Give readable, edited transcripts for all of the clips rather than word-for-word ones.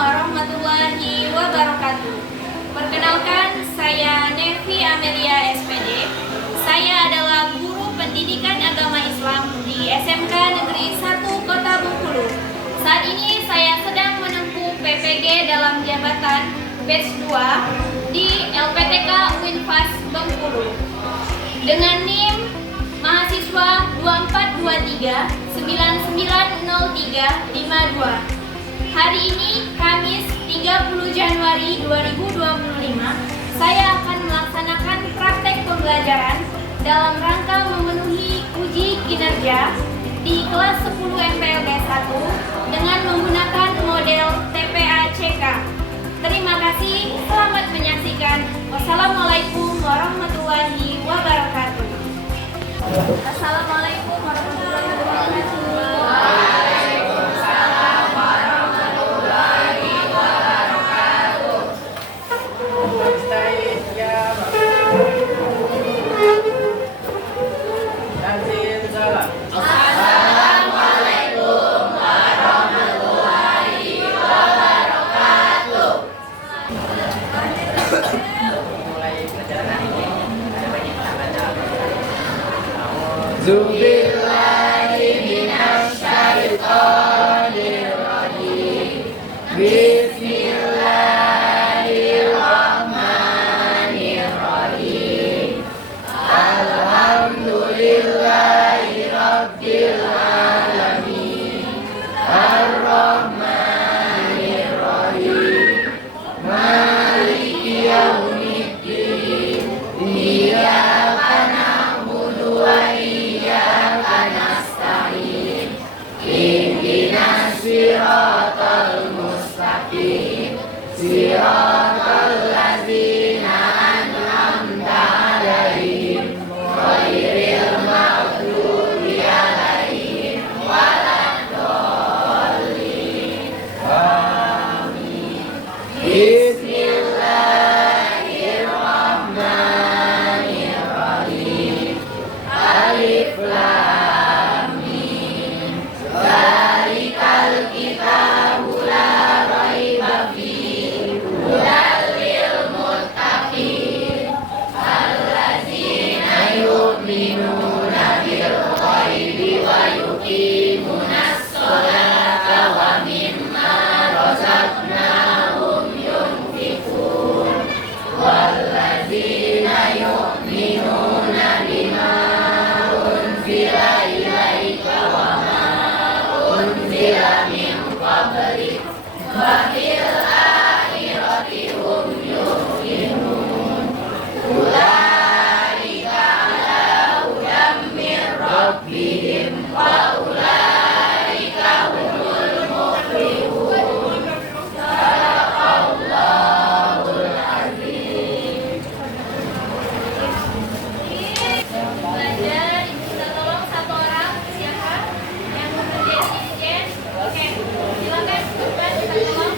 warahmatullahi wabarakatuh. Perkenalkan, saya Nevi Amelia SPD. Saya adalah guru pendidikan agama Islam di SMK Negeri 1 Kota Bengkulu. Saat ini saya sedang menempuh PPG dalam jabatan batch 2 di LPTK Unfas Bengkulu. Dengan NIM mahasiswa 2423990352. Hari ini Kamis 30 Januari 2025, saya akan melaksanakan praktek pembelajaran dalam rangka memenuhi uji kinerja di kelas 10 MPLB 1 dengan menggunakan model TPA-CK. Terima kasih, selamat menyaksikan. Wassalamualaikum warahmatullahi wabarakatuh. Assalamualaikum warahmatullahi wabarakatuh. Zubillahi minasyaitonirrajim. Bismillahirrahmanirrahim. Alhamdulillahi rabbil alamin. Ar-Rahmanirrahim. Maliki yaumiddin. Iyyaka na'budu wa iyyaka nasta'in. Ihdinas siratal mustaqim. Siratal ladzina an'amta 'alaihim ghairil maghdubi 'alaihim waladdallin. Amin. Bismillahirrahmanirrahim. Alif lam mim. Zalikal kitabu la raiba fihi hudal lil muttaqin allazina yu'minuna bil ghaibi wa yuqimunas sholata wa mimma razaqnahum yunfiqun wallazina yu'minuna bima unzila ilaika wa ma unzila min qablik wa bil akhirati hum yuqinun ulaika ala hudam min rabbihim wa ulaika humul muflihun. Sadaqallahul azim. Belajar, Ibu bisa tolong satu orang, siapa yang mau kerja di Jen? Oke, silakan, Bapak bisa tolong.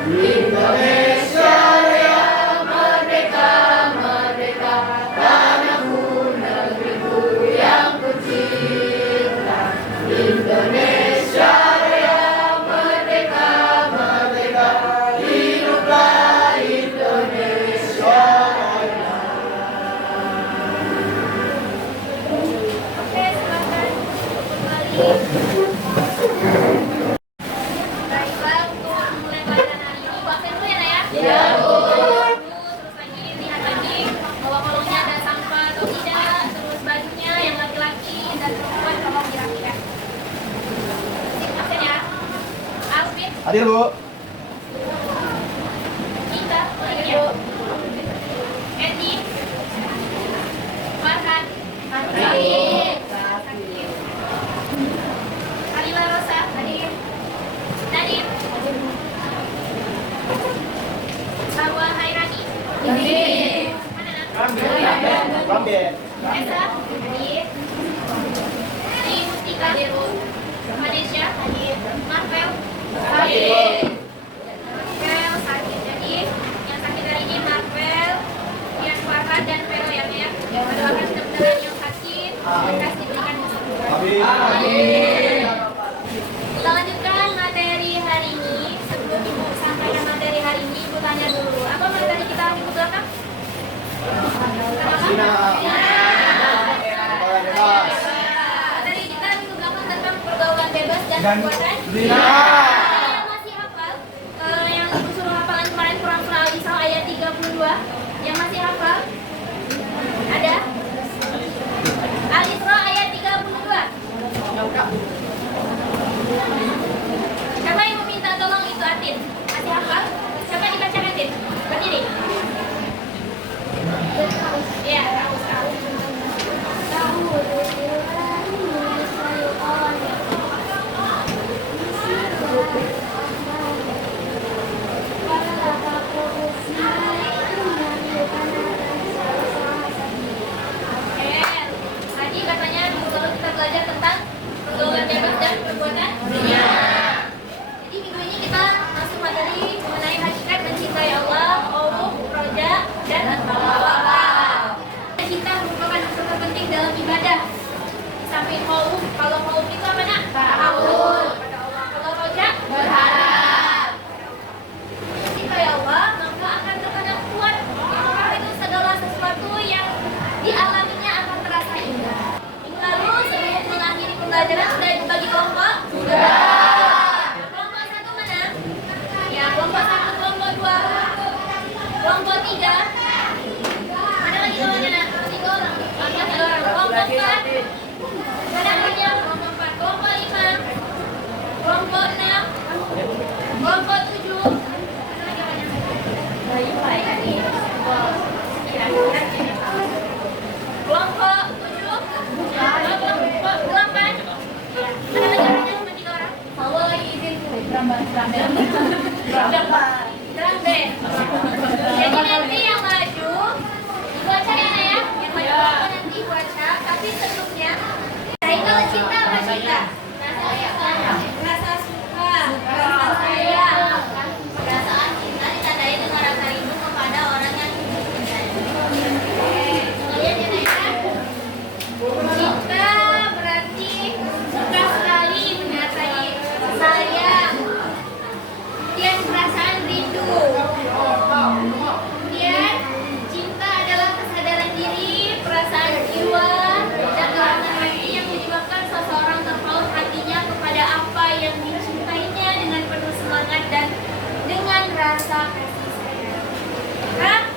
Indonesia Raya merdeka, merdeka, tanahku negeriku yang kucinta. Indonesia Raya merdeka, merdeka, hiduplah Indonesia Raya. Oke, silakan kembali. Baiklah, untuk mulai pelajaran hari ini, bacain dulu ya, Nak, ya. Iya, Bu. Terus lagi lihat lagi bahwa kolongnya ada sampah atau tidak, terus bajunya yang laki-laki dan perempuan tolong dirapikan. Absen ya. Alvin, Hadir, Bu. Ika, hadir ya. Edi, Farhan, Hadir. Sakit. Alila Rosa, hadir. Nadim, Hawa Hairani, Hadir. Hana, Rambe. Esa, hadir. Di Mustika, hadir. Malaysia, hadir. Marvel, Hadir. Marvel sakit. Jadi yang sakit hari ini Marvel, Ian Farhan dan Vero ya, ya. Doakan mudah-mudahan yang sakit lekas diberikan kesembuhan. Amin. Kita lanjutkan materi hari ini. Sebelum Ibu sampaikan materi hari ini, Ibu tanya dulu. Apa materi kita minggu belakang? Zina. Materi kita minggu belakang tentang pergaulan bebas dan Dan perbuatan zina. Yang masih hafal, yang Ibu suruh hafalan kemarin Quran Surah Al-Isra ayat 32. Yang masih hafal? Ada? Al-Isra ayat 32. Siapa yang meminta tolong itu Atin? Masih hafal? Siapa yang dibacakan Tin? Berdiri. Iya, tahu. Oke, tadi katanya minggu lalu kita belajar tentang pergaulan bebas dan perbuatan zina. Jadi minggu ini kita masuk materi mengenai hakikat mencintai Allah, khauf, roja, dan tawakal. Cinta merupakan unsur terpenting dalam ibadah. Di samping khauf, kalau khauf itu apa nak? Takut kepada Allah. Kalau roja, berharap. Cintai Allah, maka akan terkadang kuat. Karena itu segala sesuatu yang dialaminya akan terasa indah. Minggu lalu sebelum mengakhiri pembelajaran sudah dibagi kelompok? Sudah. Kelompok satu mana? Ya, kelompok satu, kelompok dua, kelompok tiga. Ada lagi kelompoknya nak? Tiga orang. Kelompok tiga orang. Kelompok empat. Ada punya kelompok empat. Kelompok lima. Kelompok enam. Kelompok tujuh. Ada lagi banyak. Baik ini. Kira-kira ini. Kelompok 7, kelompok 8. Ada lagi orangnya cuma 3 orang. Allah izin drum band. Jadi nanti yang maju baca ya Naya, yang maju nanti baca. Tapi sebelumnya, saya kalau cinta apa cinta? Rasa suka, rasa sayang. Perasaan cinta ditandai dengan rasa rindu kepada orang yang dicintai. Kalian ya Naya? Cinta berarti suka sekali menyertai sayang. Kemudian perasaan rindu. Kemudian cinta adalah kesadaran diri, perasaan jiwa, dan dorongan hati yang menyebabkan seseorang terpaut hatinya kepada apa yang dicintainya dengan penuh semangat dan dengan rasa kasih sayang. Maka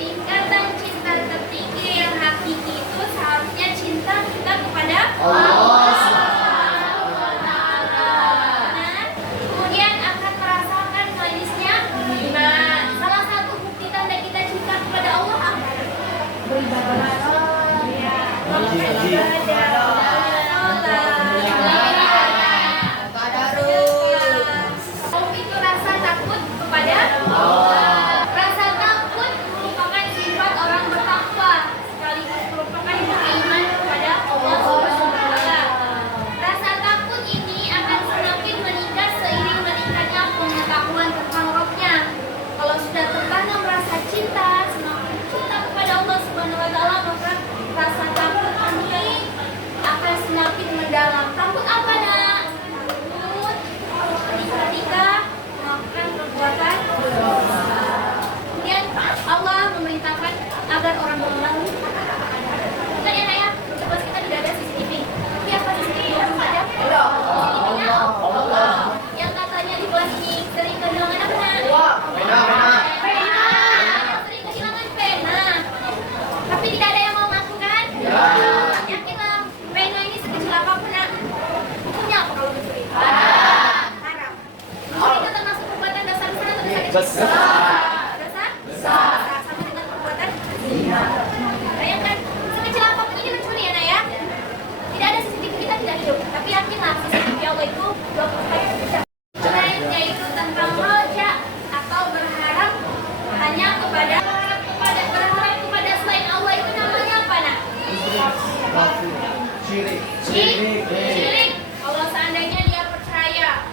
tingkatan cinta tertinggi yang hakiki itu seharusnya cinta kita kepada Allah. Nah, kemudian akan merasakan manisnya iman. Salah satu bukti tanda kita cinta kepada Allah apa? Beribadah. Ya, itu rasa takut kepada Allah. Rasa takut merupakan sifat orang bertakwa sekaligus merupakan bukti iman kepada Allah Subhanahu wa taala. Besar. Dosa? Besar. Sama dengan perbuatan zina. Bayangkan, sekecil apapun ini mencuri ya, Nak ya. Tidak ada CCTV kita tidak hidup, tapi yakinlah CCTV Allah itu 24 jam. Selain yaitu tentang roja atau berharap hanya kepada berharap kepada selain Allah itu namanya apa, Nak? Syirik. Kalau seandainya dia percaya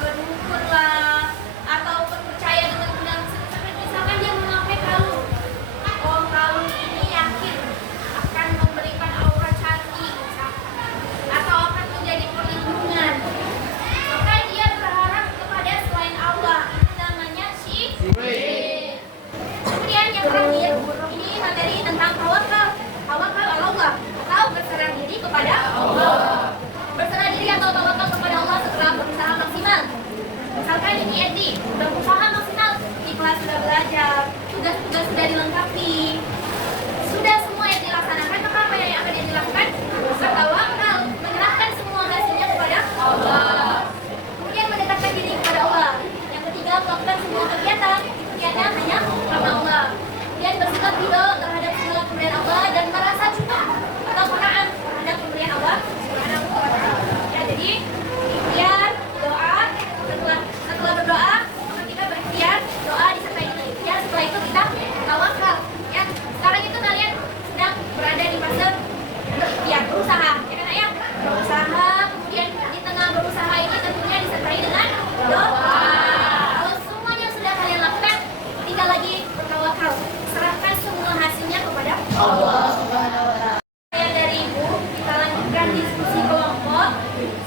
dukun lah atau percaya dengan benda misalkan dia memakai kalung. Oh, kalung ini yakin akan memberikan aura cantik atau akan menjadi perlindungan. Maka dia berharap kepada selain Allah. Itu namanya syirik. Kemudian yang terakhir, ini materi tentang tawakal. Tawakal Allah atau berserah diri kepada Allah. Berserah diri atau tawakal kepada Allah setelah berusaha maksimal. Misalkan ini Edi, berusaha maksimal, di kelas sudah belajar, tugas-tugas sudah dilengkapi, sudah semua yang dilaksanakan, maka apa yang akan dia dilakukan? Bertawakal, menyerahkan semua hasilnya kepada Allah. Kemudian mendekatkan diri kepada Allah. Yang ketiga, melakukan semua kegiatan hanya karena Allah. Kemudian bersikap ridho terhadap segala pemberian Allah dan merasa cukup atau qanaat terhadap pemberian Allah Subhanahu wa Ta'ala. Ya, jadi ikhtiar, doa, setelah berdoa, maka kita berikhtiar, doa disertai dengan ikhtiar, setelah itu kita tawakal. Ya, sekarang itu kalian sedang berada di fase berikhtiar, berusaha, ya kan ya? Berusaha, kemudian di tengah berusaha ini tentunya disertai dengan doa. Kalau semuanya sudah kalian lakukan, tinggal lagi bertawakal, serahkan semua hasilnya kepada Allah Subhanahu wa Ta'ala. Saya dari Ibu, kita lanjutkan diskusi kelompok.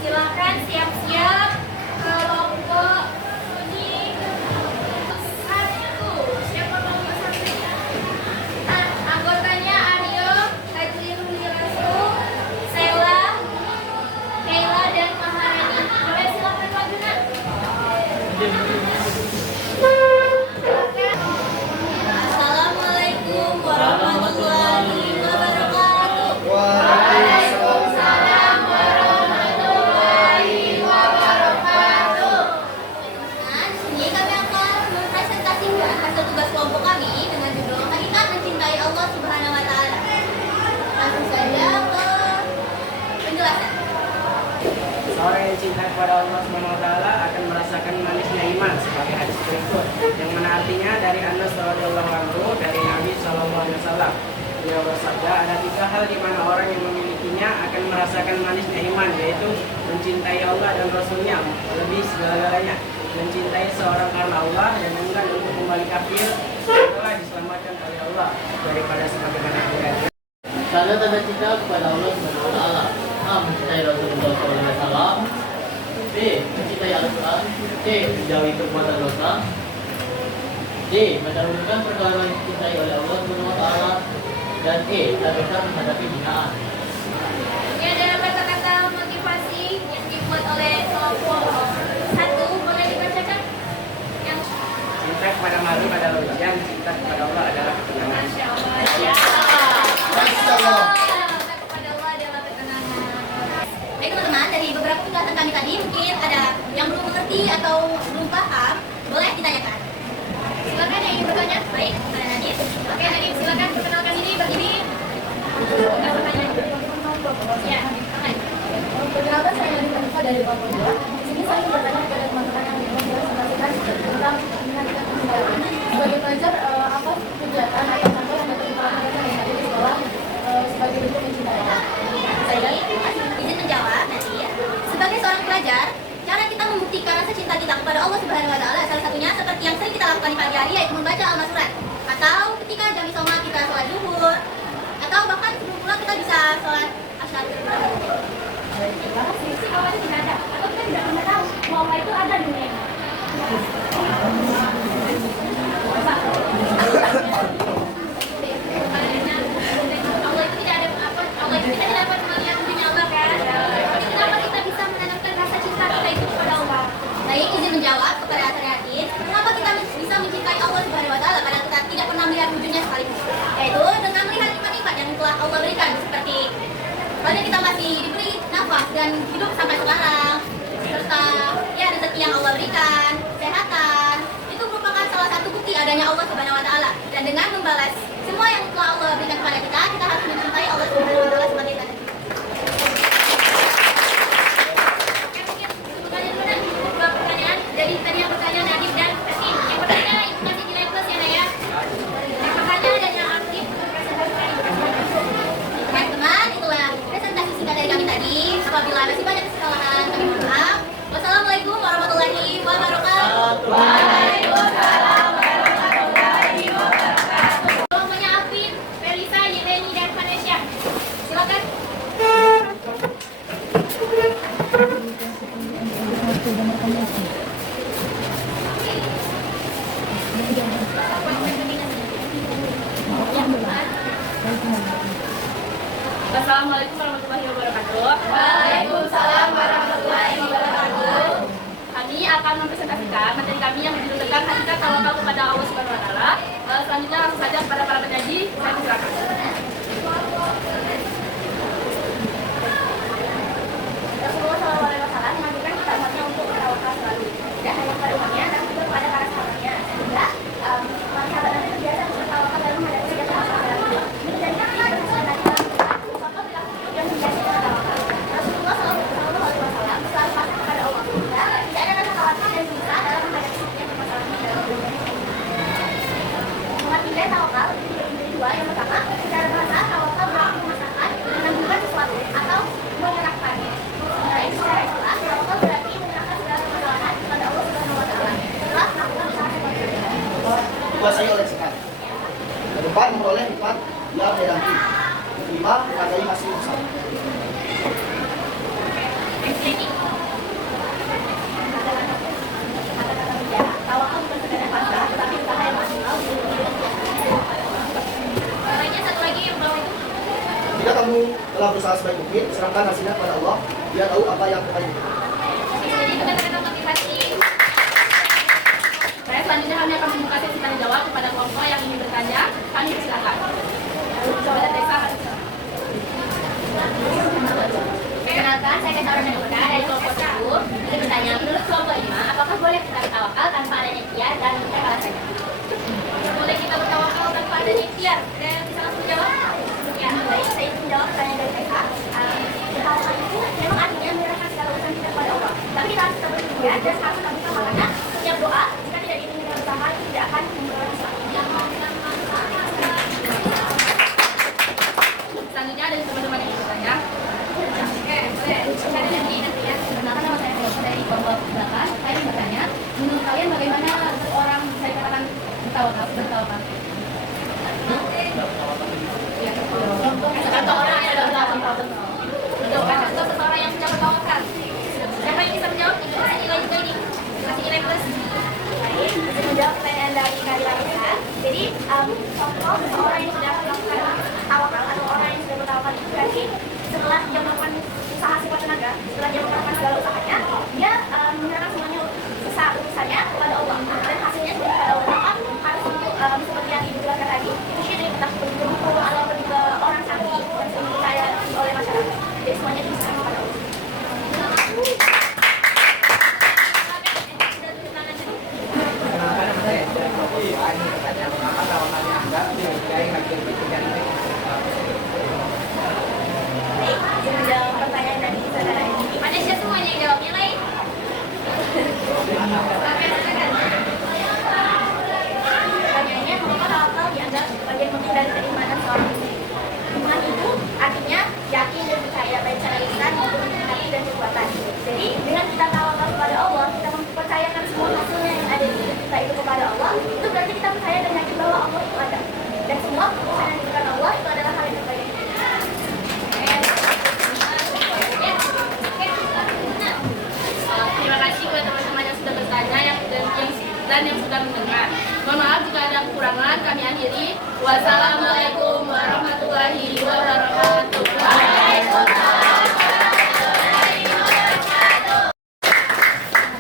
Silakan siap-siap kelompok ini satu. Siapa kelompok satu? Nah, anggotanya Aryo, Hajri Rulirasu, Sela, Keila, dan Maharani. Boleh silakan maju, Nak. Assalamualaikum warahmatullahi wabarakatuh. Waalaikumsalam warahmatullahi wabarakatuh. Nah, di sini kami akan mempresentasikan hasil tugas kelompok kami dengan judul Hakikat Mencintai Allah Subhanahu wa Ta'ala. Langsung saja ke penjelasan. Seorang yang cinta kepada Allah Subhanahu wa Ta'ala akan merasakan manisnya iman sebagai hadis berikut, yang mana artinya dari Anas radhiyallahu anhu dari Nabi sallallahu alaihi wasallam. Beliau bersabda, ada 3 hal di mana orang yang memilikinya akan merasakan manisnya iman, yaitu mencintai Allah dan Rasulnya lebih segala-galanya, mencintai seorang karena Allah dan enggan untuk kembali kafir setelah diselamatkan oleh Allah daripada sebagaimana yang Tanda-tanda cinta kepada Allah Subhanahu wa Ta'ala. A. Mencintai Rasulullah SAW. B. Mencintai Al-Quran. C. Menjauhi perbuatan dosa. D. Mendahulukan perkara yang dicintai oleh Allah Subhanahu wa Ta'ala. Dan E. Tak bisa menghadapi hinaan. Ini adalah kata-kata motivasi yang dibuat oleh kelompok satu. Boleh dibacakan? Yang cinta kepada makhluk adalah ujian, cinta kepada Allah adalah ketenangan. Masya Allah. Ya. Masya Allah. Cinta kepada Allah adalah ketenangan. Baik teman-teman, dari beberapa penjelasan kami tadi mungkin ada yang belum mengerti atau belum paham, boleh ditanyakan. Silakan yang ingin bertanya. Baik, ada Nadine. Oke Nadine, silakan perkenalkan diri, berdiri. Bukan pertanyaan. Ya, silakan. Perkenalkan saya Nadine Hanifah dari Papua. Di sini saya ingin bertanya kepada teman-teman yang mempresentasikan tentang menghentikan kecintaan. Sebagai pelajar, apa kegiatan atau contoh yang dapat dilakukan yang ada di sekolah sebagai bentuk mencintai? Saya izin menjawab nanti ya. Sebagai seorang pelajar, cara kita membuktikan rasa cinta kita kepada Allah Subhanahu wa Ta'ala salah satunya seperti yang sering kita lakukan di pagi hari, yaitu membaca al-masurat, atau ketika jam sholat kita sholat zuhur, atau bahkan sebelum pulang kita bisa sholat asyhadu an la ilaha illallah. Terima kasih. Awalnya tidak ada, atau kita tidak pernah tahu bahwa itu ada di dunia ini. Allah itu tidak ada apa, Allah itu kita tidak dapat melihat dunia Allah kan. Tapi kenapa kita bisa menanamkan rasa cinta kita itu kepada Allah? Baik, izin menjawab kepada Asriatin, kenapa kita bisa mencintai Allah Subhanahu wa Ta'ala karena kita tidak pernah melihat wujudnya sekalipun, yaitu dengan melihat nikmat-nikmat yang telah Allah berikan, seperti pada kita masih diberi nafas dan hidup sampai sekarang, serta ya rezeki yang kepadanya Allah Subhanahu wa taala. Dan dengan membalas semua yang telah Allah berikan kepada kita, kita harus mencintai Allah Subhanahu wa taala sebagai tadi. Dua pertanyaan. Jadi tadi yang pertanyaan Nadif dan Asin. Yang pertama Ibu kasih nilai plus ya, Naya. Yang pertanyaan dan yang aktif teman-teman, itulah presentasi singkat dari kami tadi. Apabila masih banyak kesalahan, kami mohon maaf. Wassalamualaikum warahmatullahi wabarakatuh. Waalaikumsalam warahmatullahi wabarakatuh. Kelompoknya Alvin, Felisa, Yeleni, dan Vanessa. Silakan. Assalamualaikum warahmatullahi wabarakatuh. Waalaikumsalam warahmatullahi wabarakatuh. Kami akan mempresentasikan materi kami yang berjudul tentang hakikat tawakal kepada Allah Subhanahu wa taala. Selanjutnya langsung saja kepada para penyaji, saya silakan. Rasulullah SAW mengajarkan kita umatnya untuk bertawakal selalu. Tidak hanya kepada umatnya, tapi juga kepada para sahabatnya. Sehingga sahabat Nabi terbiasa untuk bertawakal dalam menghadapi segala masalah dalam hidup. Ini menjadi bukti keberhasilan Nabi dalam Al-Quran. Contoh perilaku hidup yang menjadi bertawakal. Rasulullah SAW selalu pasrah kepada Allah. Sehingga tidak ada rasa khawatir dan gelisah dalam menghadapi setiap permasalahan dalam hidup. Umat nilai tawakal menjadi dua. Yang pertama, secara bahasa tawakal berarti memasrahkan, menangguhkan sesuatu atau menyerahkan. Secara istilah, tawakal berarti menyerahkan segala permasalahan kepada Allah Subhanahu wa taala setelah melakukan usaha semuanya. Dikuasai oleh sekat. Kedepan memperoleh 4 gelar medanti. 5 menghargai masih besar. Tawakal bukan sekedar pasrah, tetapi usaha yang maksimal. Lainnya satu lagi yang bawah itu. Jika kamu telah berusaha sebaik mungkin, serahkan hasilnya kepada Allah. Dia tahu apa yang terbaik. Jadi itu kata-kata motivasi. Baik, selanjutnya kami akan membuka sesi tanya jawab kepada kelompok yang ingin bertanya. Kami silakan. Coba Desa. Perkenalkan, saya Kesa Ornanita dari kelompok 10. Ingin bertanya, menurut kelompok 5, apakah boleh kita bertawakal tanpa adanya ikhtiar dan siapa alasannya? Boleh kita bertawakal tanpa adanya ikhtiar. Dan bisa langsung jawab. Ya, baik, saya ingin menjawab pertanyaan dari Kesa. Bertawakal itu memang artinya menyerahkan segala urusan kita kepada Allah. Tapi kita harus tetap berikhtiar dan harus tetap berusaha, makanya setiap doa jika tidak diiringi dengan usaha itu tidak akan membawa sesuatu. Selanjutnya ada teman-teman yang ingin bertanya. Oke, boleh. Saya nanti ya. Perkenalkan nama saya Kesa dari kelompok 8. Saya ingin bertanya, menurut kalian bagaimana seorang bisa dikatakan bertawakal? Contoh orang yang sudah bertawakal. Contoh seseorang yang sudah bertawakal. Siapa yang bisa menjawab? Kasih nilai juga ini. Kasih nilai plus. Baik, untuk menjawab pertanyaan dari Kak Laisa. Jadi, contoh seseorang yang sudah melakukan tawakal atau orang yang sudah bertawakal itu berarti setelah dia melakukan usaha sekuat tenaga, setelah dia melakukan segala usahanya, dia menyerahkan semuanya urusannya kepada Allah dan hasilnya seperti kepada Allah. Tanpa harus untuk seperti yang Ibu jelaskan tadi, itu syirik, entah pergi ke buku atau pergi ke orang sakti dan dipercaya oleh masyarakat. Jadi semuanya diserahkan kepada Allah. Perkenalkan nama saya dari kelompok 5. Ini pertanyaan pertama, tawakalnya Anda dinilai hakim dan Baik, izin menjawab pertanyaan dari saudara ini. Vanessa semuanya yang jawab nilai. Pertanyaannya, mengapa tawakal dianggap bagian penting dari keimanan seorang muslim? Iman itu artinya yakin dan percaya baik secara lisan maupun hati dan perbuatan. Jadi dengan kita tawakal kepada Allah, kita mempercayakan semua hasilnya yang ada di hidup kita itu kepada Allah. Itu berarti kita percaya dan yakin bahwa Allah itu ada. Dan semua keputusan yang diberikan Allah itu adalah hal yang terbaik. Terima kasih buat teman-teman yang sudah bertanya dan yang sudah mendengar. Mohon maaf jika ada kekurangan, kami akhiri. Wassalamualaikum warahmatullahi wabarakatuh. Waalaikumsalam warahmatullahi wabarakatuh.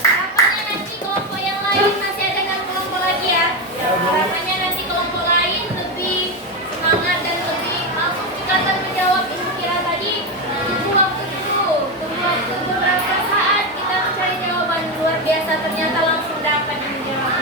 Harapannya nanti kelompok yang lain masih ada kan kelompok lagi ya. Harapannya nanti kelompok lain lebih semangat dan lebih mampu juga akan menjawab isu kira tadi. Tunggu waktu dulu, tunggu waktu beberapa saat kita mencari jawaban luar biasa ternyata langsung dapat menjawab.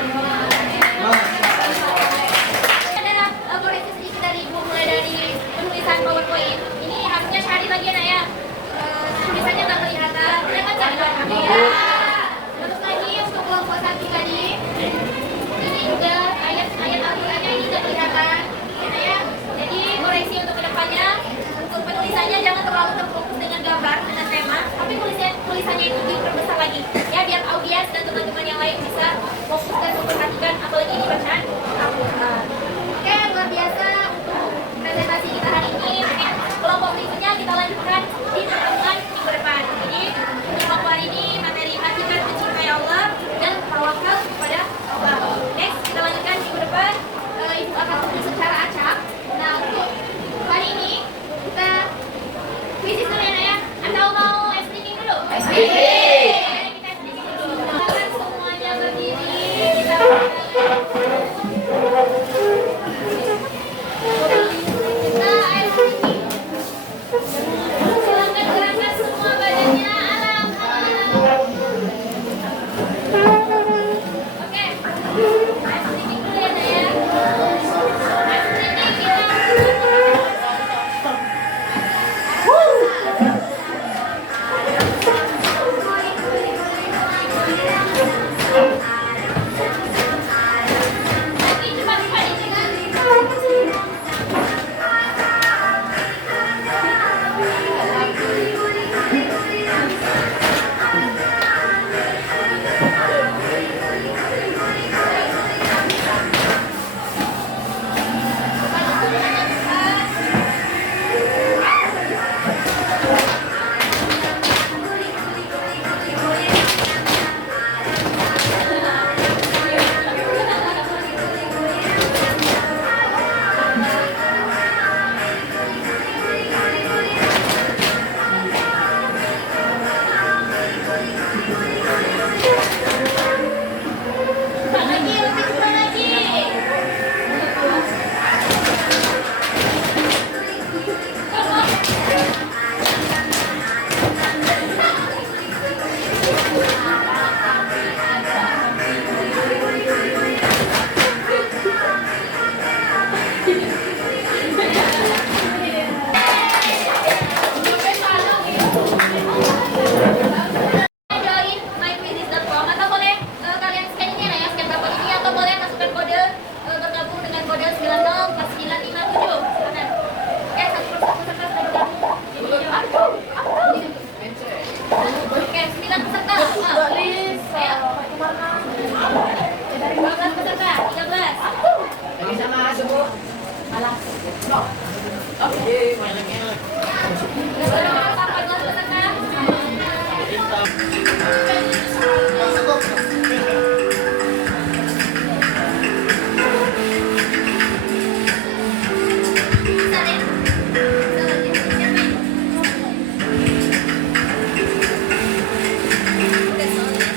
Oke, banyak-banyak. Sekarang sampai kelas setengah. Bisa deh. Bisa lagi. Siapa ini? Udah soalnya.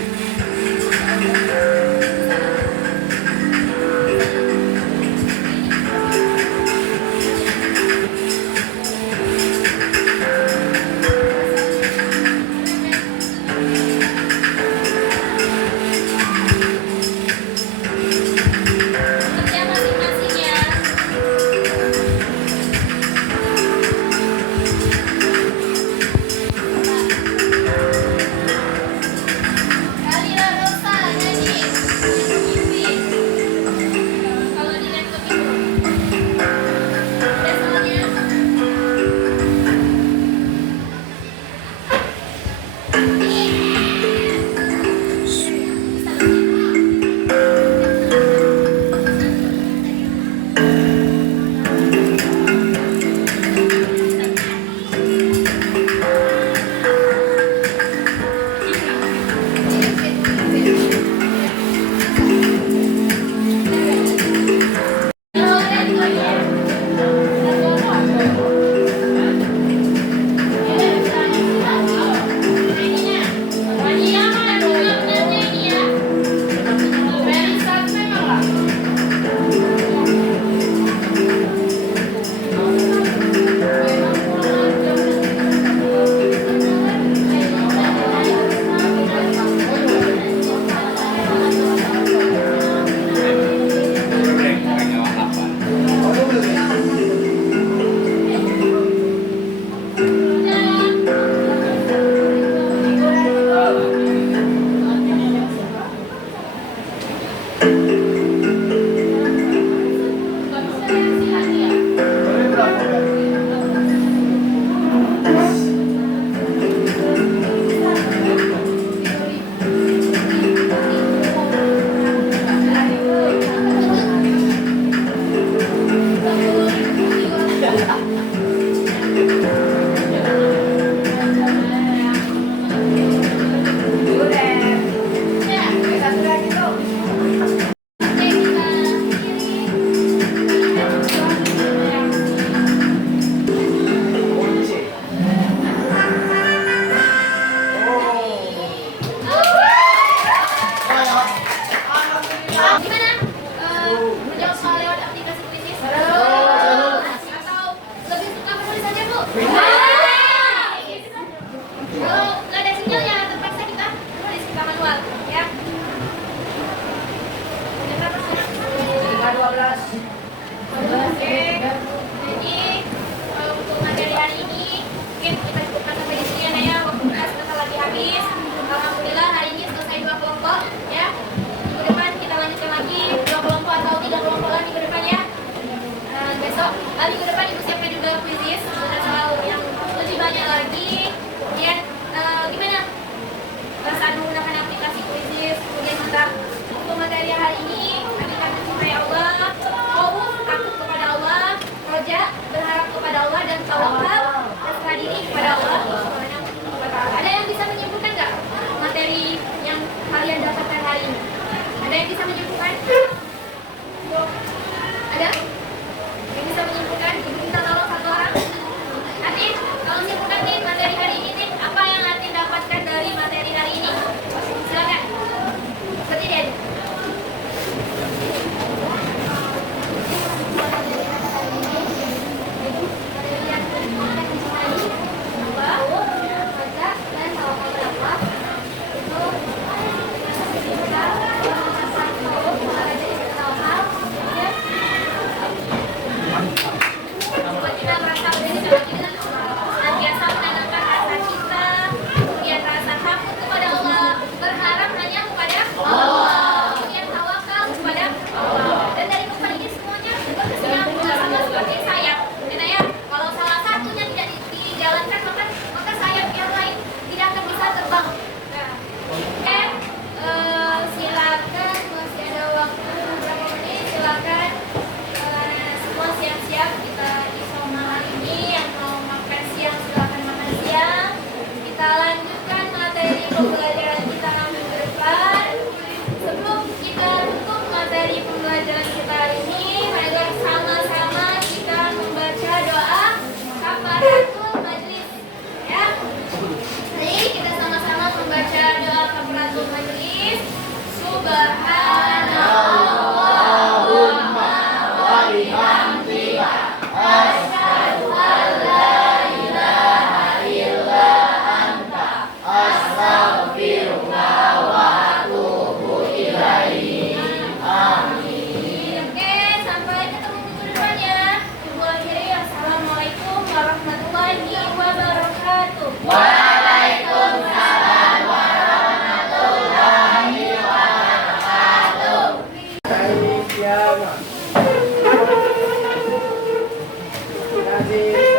untuk majelis. Subhanallahumma wa bihamdika asyhadu an la ilaha illa anta astaghfiruka wa atubu ilaik. Amin. Oke, sampai ketemu minggu depan ya. Ibu akhiri, assalamualaikum warahmatullahi wabarakatuh. Waalaikumsalam warahmatullahi wabarakatuh. Terima kasih.